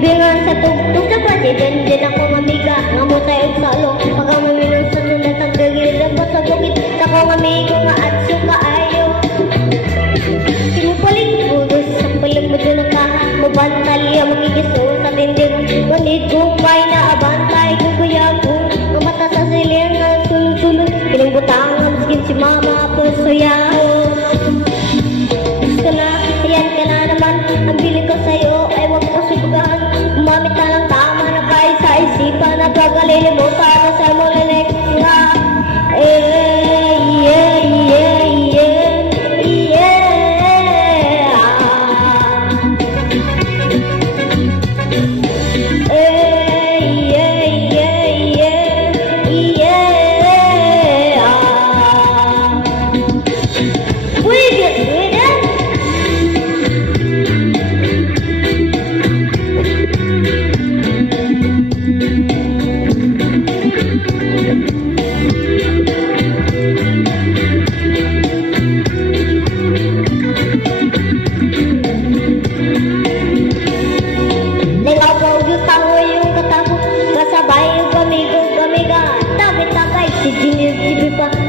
Bibingan sa tugtog sa president, din ako mamiga. Nga mo tayo sa alok, pagka maminong sa sunat ang gagilid pa sa bukit. Ako mamigo nga at sukaayo. Sinupaling budos sa palang mo dun ang kaha. Mabantalya magigiso sa tindig. Manid gumpay na abantay, guguyagong. Mamata sa siling na sulod-sulod. Kinangbutang ang skin si mama po soyaho. Gusto na, ayan ka na naman. Ang biling ko sa'yo ay wag mo subugahan. Umamit na lang tama na kahit sa isipan. At wag kalilimutan na sa mo linig nga.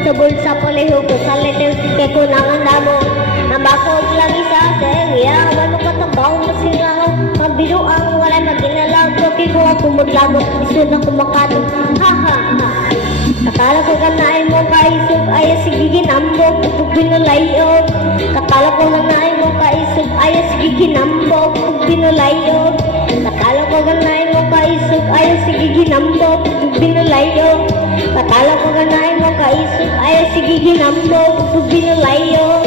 Sa bulsa paliho ko sa letter kay kunangan damo nabakog lang isa serya wano katabaw masingaw mabiro ang wala maginalag ko kigo ako mudlabo iso na kumakato ha ha ha kakala ko ganaay mo kaisog ay sige ginambog ug binulayog kakala ko ganaay mo kaisog ay sige ginambog ug binulayog kakala ko ganaay mo kaisog ay sige ginambog ug binulayog kakala ko ganaay mo kaisog ay sige ginambog ug binulayog